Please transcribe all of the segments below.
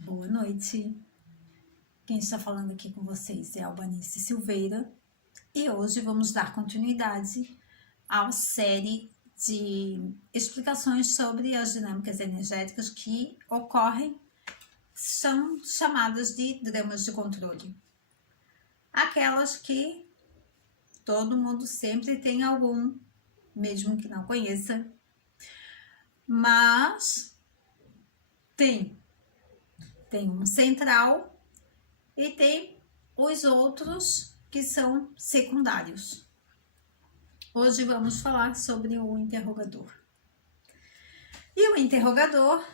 Boa noite. Quem está falando aqui com vocês é Albanice Silveira e hoje vamos dar continuidade à série de explicações sobre as dinâmicas energéticas que ocorrem, são chamadas de dramas de controle. Aquelas que todo mundo sempre tem algum, mesmo que não conheça, mas tem um central e tem os outros que são secundários. Hoje vamos falar sobre o interrogador. E o interrogador,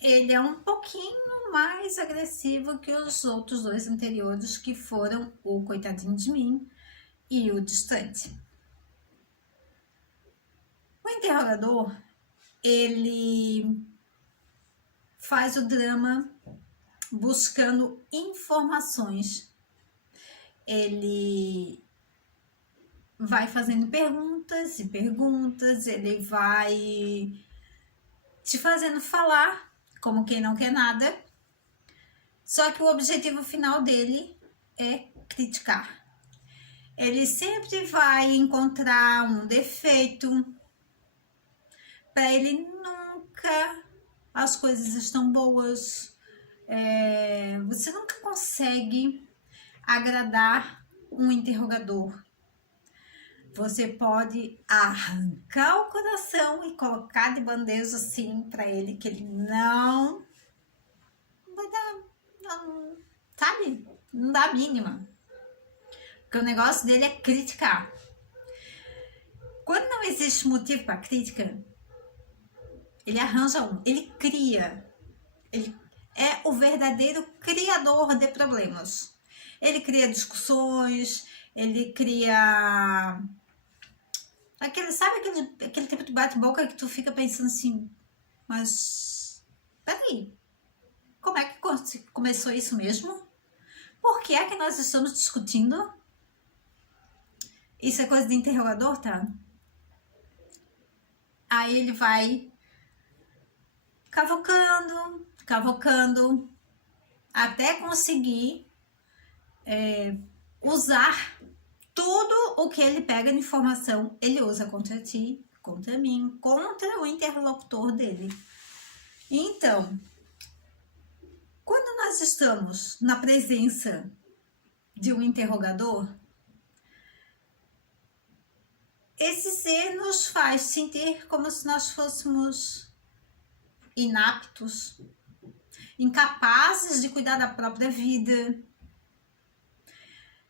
ele é um pouquinho mais agressivo que os outros dois anteriores, que foram o coitadinho de mim e o distante. O interrogador, ele faz o drama buscando informações. Ele vai fazendo perguntas e perguntas, ele vai te fazendo falar como quem não quer nada, só que o objetivo final dele é criticar. Ele sempre vai encontrar um defeito, para ele nunca as coisas estão boas, você nunca consegue agradar um interrogador. Você pode arrancar o coração e colocar de bandeja assim para ele, que ele não vai dar, não, sabe? Não dá a mínima. Porque o negócio dele é criticar. Quando não existe motivo para crítica, ele arranja um, ele cria. Ele é o verdadeiro criador de problemas. Ele cria discussões, ele cria aquele tipo de bate-boca que tu fica pensando assim, mas peraí, como é que começou isso mesmo? Por que é que nós estamos discutindo? Isso é coisa de interrogador, tá? Aí ele vai cavocando, até conseguir usar tudo o que ele pega de informação, ele usa contra ti, contra mim, contra o interlocutor dele. Então, quando nós estamos na presença de um interrogador, esse ser nos faz sentir como se nós fôssemos inaptos, incapazes de cuidar da própria vida.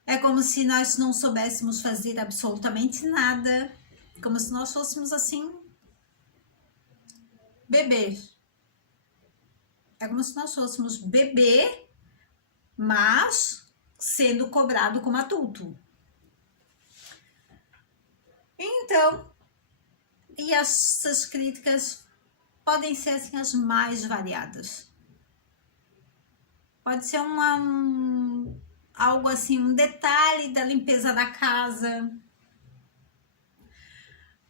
É como se nós não soubéssemos fazer absolutamente nada, como se nós fôssemos assim, bebês. É como se nós fôssemos bebê, mas sendo cobrado como adulto. Então, e essas críticas podem ser assim as mais variadas. Pode ser algo assim, um detalhe da limpeza da casa,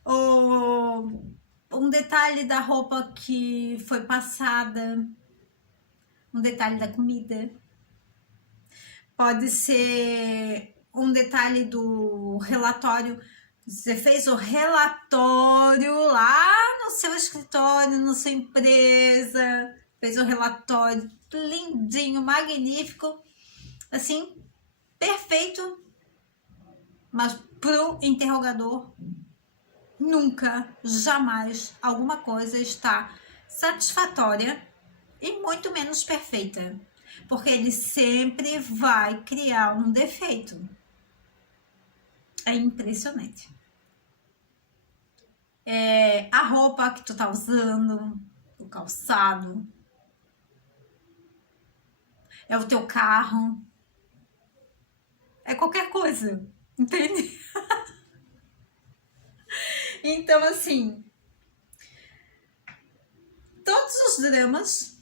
ou um detalhe da roupa que foi passada, um detalhe da comida. Pode ser um detalhe do relatório. Você fez o relatório lá no seu escritório, na sua empresa, fez o relatório lindinho, magnífico, assim, perfeito, mas pro interrogador nunca, jamais alguma coisa está satisfatória e muito menos perfeita, porque ele sempre vai criar um defeito. É impressionante. A roupa que tu tá usando, o calçado, é o teu carro, é qualquer coisa, entende? Então, assim, todos os dramas,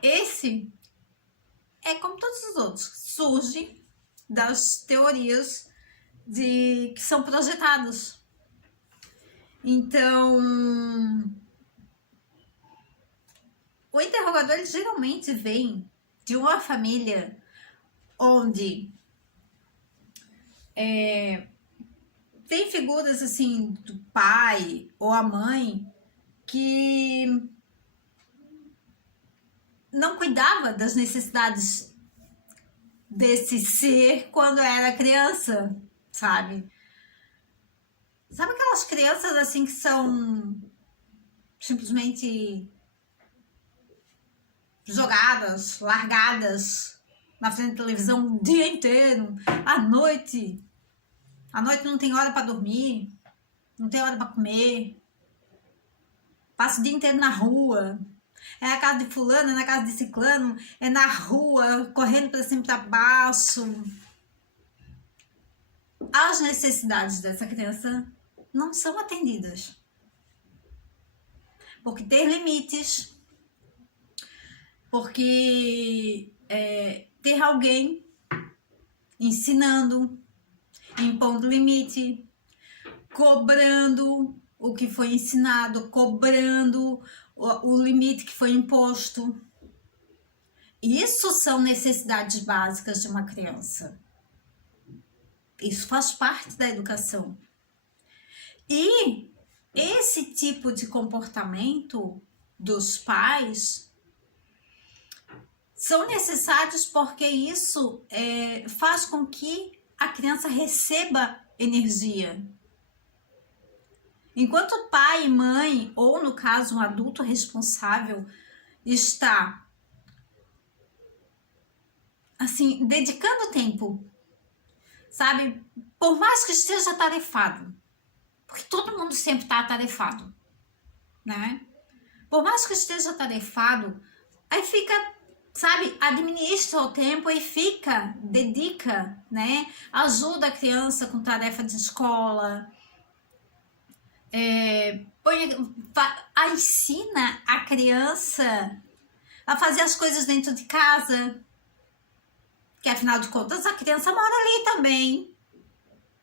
esse é como todos os outros, surge das teorias que são projetados. Então, o interrogador ele geralmente vem de uma família onde tem figuras assim do pai ou a mãe que não cuidava das necessidades desse ser quando era criança, sabe? Sabe aquelas crianças assim que são simplesmente jogadas, largadas na frente da televisão o dia inteiro, à noite não tem hora para dormir, não tem hora para comer, passa o dia inteiro na rua, é na casa de fulano, é na casa de ciclano, é na rua, correndo para cima e para baixo. As necessidades dessa criança não são atendidas. Porque ter limites, porque ter alguém ensinando, impondo limite, cobrando o que foi ensinado, cobrando o limite que foi imposto. Isso são necessidades básicas de uma criança. Isso faz parte da educação. E esse tipo de comportamento dos pais são necessários porque isso faz com que a criança receba energia. Enquanto o pai e mãe, ou no caso um adulto responsável, está assim, dedicando tempo, sabe? Por mais que esteja atarefado, porque todo mundo sempre está atarefado, né? Por mais que esteja atarefado, aí fica, sabe, administra o tempo e dedica, né? Ajuda a criança com tarefa de escola, ensina a criança a fazer as coisas dentro de casa, que afinal de contas a criança mora ali também.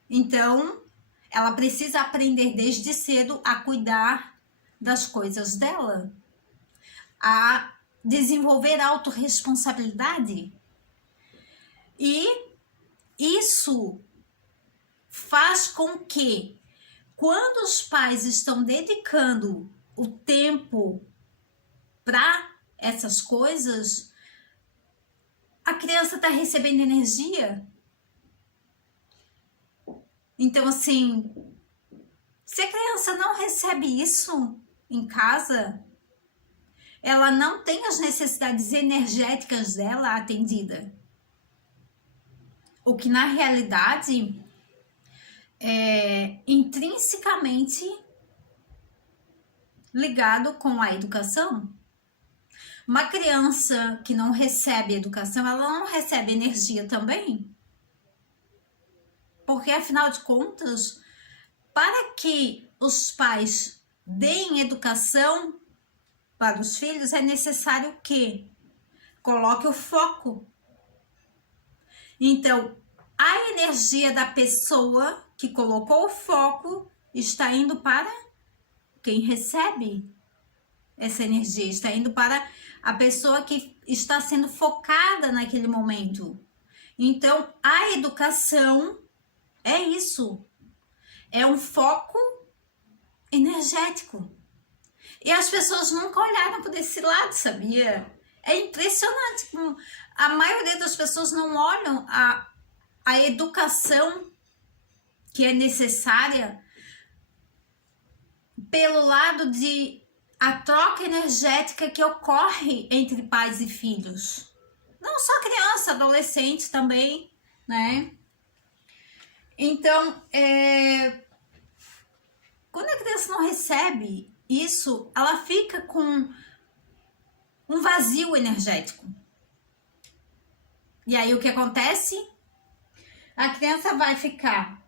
Então, ela precisa aprender desde cedo a cuidar das coisas dela, a desenvolver autorresponsabilidade. E isso faz com que, quando os pais estão dedicando o tempo para essas coisas, a criança está recebendo energia. Então, assim, se a criança não recebe isso em casa, ela não tem as necessidades energéticas dela atendida. O que na realidade é intrinsecamente ligado com a educação. Uma criança que não recebe educação, ela não recebe energia também. Porque, afinal de contas, para que os pais deem educação para os filhos, é necessário que coloque o foco. Então, a energia da pessoa que colocou o foco está indo para quem recebe essa energia, está indo para a pessoa que está sendo focada naquele momento. Então, a educação é isso, é um foco energético. E as pessoas nunca olharam por esse lado, sabia? É impressionante como a maioria das pessoas não olham a educação que é necessária pelo lado de a troca energética que ocorre entre pais e filhos. Não só criança, adolescente também, né? Então, quando a criança não recebe isso, ela fica com um vazio energético. E aí o que acontece? A criança vai ficar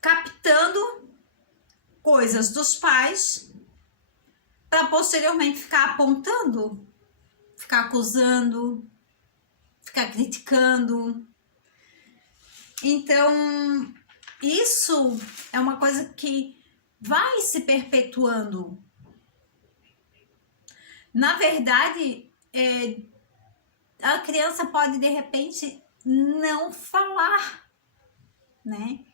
captando coisas dos pais para posteriormente ficar apontando, ficar acusando, ficar criticando. Então, isso é uma coisa que vai se perpetuando Na verdade, a criança pode, de repente, não falar, né?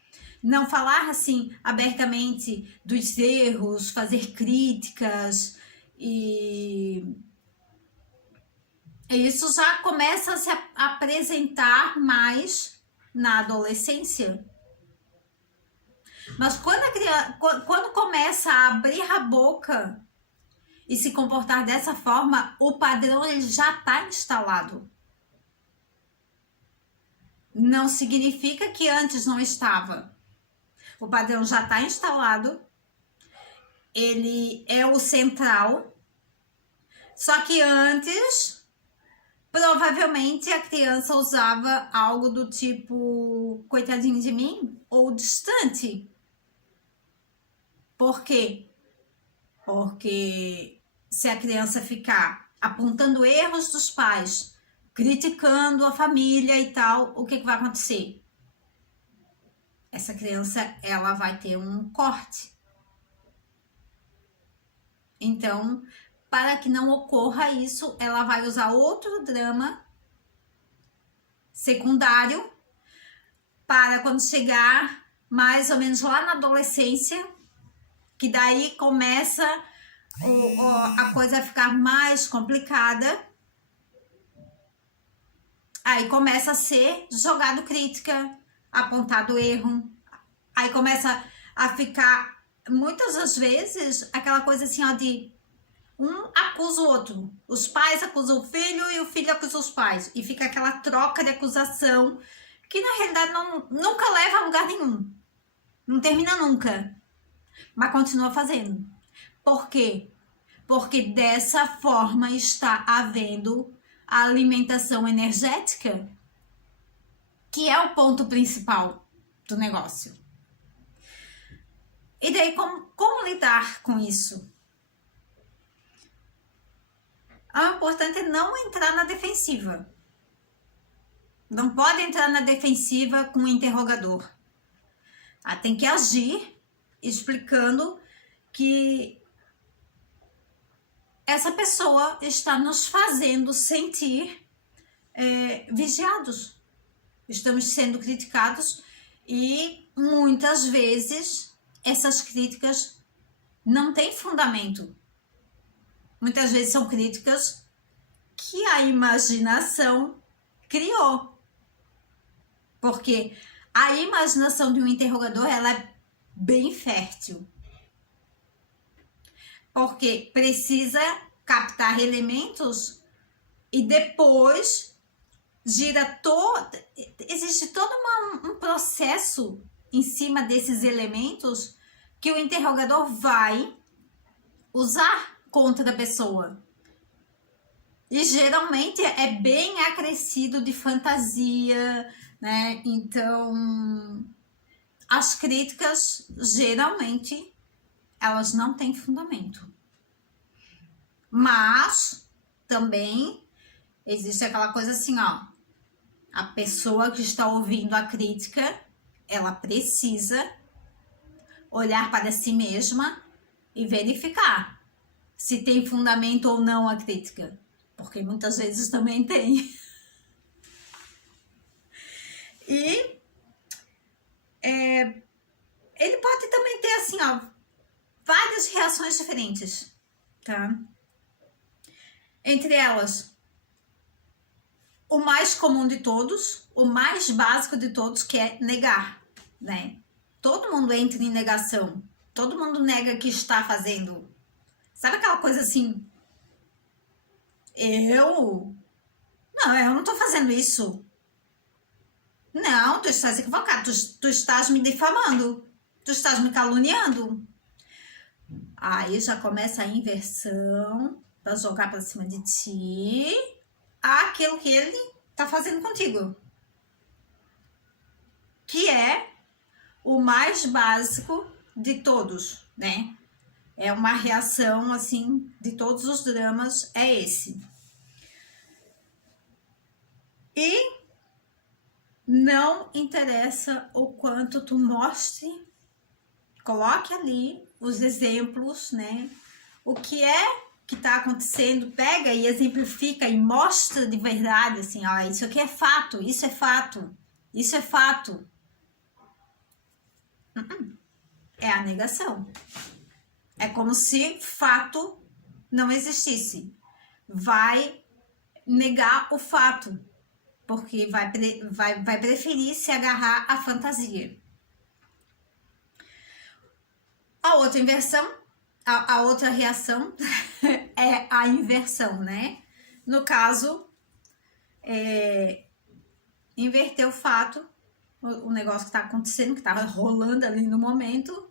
Não falar, assim, abertamente dos erros, fazer críticas, e isso já começa a se apresentar mais na adolescência. Mas quando começa a abrir a boca e se comportar dessa forma, o padrão ele já está instalado. Não significa que antes não estava. O padrão já está instalado, ele é o central, só que antes, provavelmente a criança usava algo do tipo coitadinho de mim ou distante. Por quê? Porque se a criança ficar apontando erros dos pais, criticando a família e tal, o que vai acontecer? Essa criança, ela vai ter um corte. Então, para que não ocorra isso, ela vai usar outro drama secundário para quando chegar mais ou menos lá na adolescência, que daí começa a coisa a ficar mais complicada, aí começa a ser jogado crítica, apontado erro, aí começa a ficar, muitas das vezes, aquela coisa assim, ó, de um acusa o outro, os pais acusam o filho e o filho acusa os pais, e fica aquela troca de acusação, que na realidade nunca leva a lugar nenhum, não termina nunca, mas continua fazendo. Por quê? Porque dessa forma está havendo a alimentação energética, que é o ponto principal do negócio. E daí, como lidar com isso? O importante é não entrar na defensiva. Não pode entrar na defensiva com o interrogador. Tem que agir explicando que essa pessoa está nos fazendo sentir vigiados. Estamos sendo criticados e muitas vezes essas críticas não têm fundamento. Muitas vezes são críticas que a imaginação criou. Porque a imaginação de um interrogador, ela é bem fértil. Porque precisa captar elementos e depois existe todo um processo em cima desses elementos que o interrogador vai usar contra a pessoa. E geralmente é bem acrescido de fantasia, né? Então, as críticas, geralmente, elas não têm fundamento. Mas, também, existe aquela coisa assim, ó. A pessoa que está ouvindo a crítica, ela precisa olhar para si mesma e verificar se tem fundamento ou não a crítica. Porque muitas vezes também tem. E ele pode também ter, assim, ó, várias reações diferentes, tá? Entre elas, o mais comum de todos, o mais básico de todos, que é negar, né? Todo mundo entra em negação. Todo mundo nega que está fazendo. Sabe aquela coisa assim? Eu não tô fazendo isso. Não, tu estás equivocado. Tu estás me difamando. Tu estás me caluniando. Aí já começa a inversão para jogar para cima de ti aquilo que ele tá fazendo contigo. Que é o mais básico de todos, né? É uma reação, assim, de todos os dramas, é esse. E não interessa o quanto tu mostre, coloque ali os exemplos, né? O que é que está acontecendo, pega e exemplifica e mostra de verdade, assim, ó, isso aqui é fato, isso é fato, isso é fato. É a negação. É como se fato não existisse. Vai negar o fato, porque vai preferir se agarrar à fantasia. A outra inversão, a outra reação é a inversão, né? No caso, inverter o fato, o negócio que está acontecendo, que estava rolando ali no momento,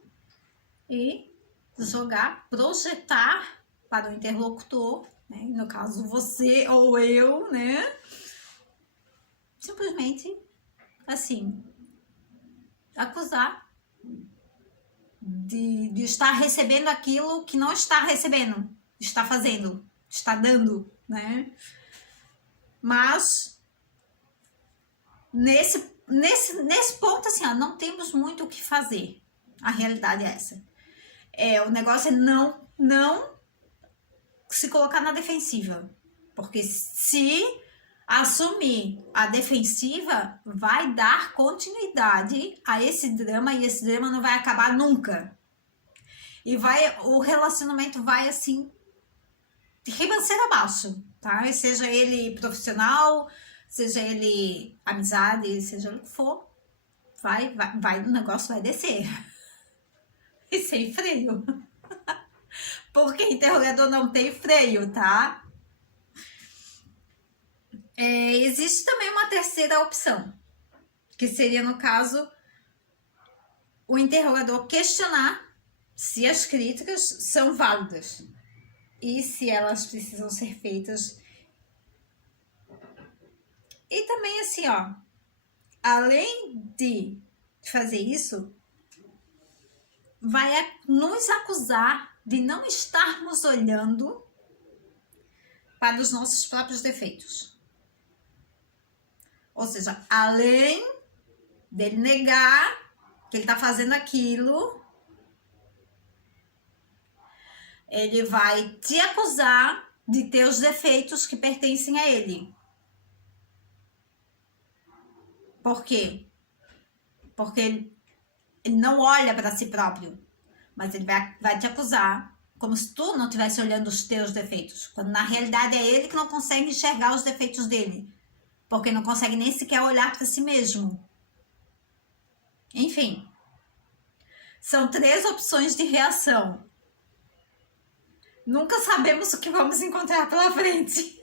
e jogar, projetar para o interlocutor, né? No caso, você ou eu, né? Simplesmente, assim, acusar de estar recebendo aquilo que não está recebendo, está fazendo, está dando, né? Mas nesse ponto, assim, ó, não temos muito o que fazer. A realidade é essa. O negócio é não se colocar na defensiva. Porque se assumir a defensiva, vai dar continuidade a esse drama e esse drama não vai acabar nunca. E o relacionamento vai, assim, de ribanceira abaixo, tá? E seja ele profissional, seja ele amizade, seja o que for, o negócio vai descer. E sem freio. Porque interrogador não tem freio, tá? Existe também uma terceira opção, que seria, no caso, o interrogador questionar se as críticas são válidas e se elas precisam ser feitas. E também, assim, ó, além de fazer isso, vai nos acusar de não estarmos olhando para os nossos próprios defeitos. Ou seja, além dele negar que ele está fazendo aquilo, ele vai te acusar de ter os defeitos que pertencem a ele. Por quê? Porque ele não olha para si próprio, mas ele vai te acusar como se tu não estivesse olhando os teus defeitos, quando na realidade é ele que não consegue enxergar os defeitos dele, porque não consegue nem sequer olhar para si mesmo. Enfim, são 3 opções de reação. Nunca sabemos o que vamos encontrar pela frente.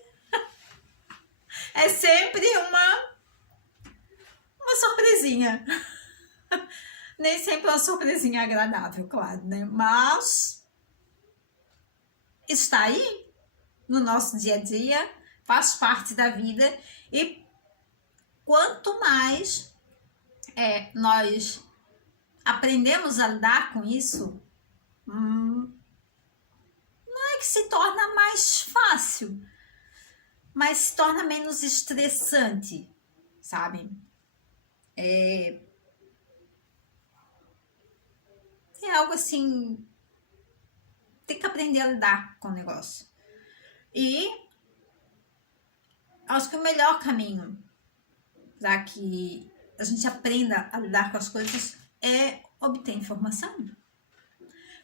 É sempre uma surpresinha. Nem sempre uma surpresinha agradável, claro, né? Mas está aí no nosso dia a dia, faz parte da vida, e quanto mais nós aprendemos a lidar com isso, não é que se torna mais fácil, mas se torna menos estressante, sabe? É algo assim, tem que aprender a lidar com o negócio. E acho que o melhor caminho para que a gente aprenda a lidar com as coisas é obter informação.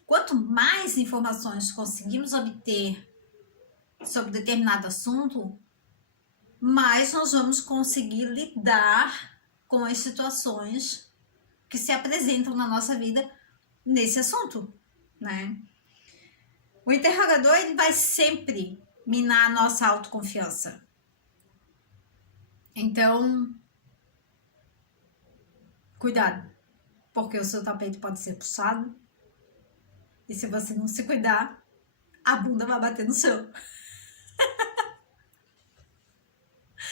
Quanto mais informações conseguimos obter sobre determinado assunto, mais nós vamos conseguir lidar com as situações que se apresentam na nossa vida nesse assunto, né? O interrogador, ele vai sempre minar a nossa autoconfiança. Então, cuidado, porque o seu tapete pode ser puxado e se você não se cuidar, a bunda vai bater no chão.